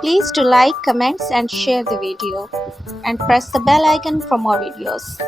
Please do like, comments and share the video and press the bell icon for more videos.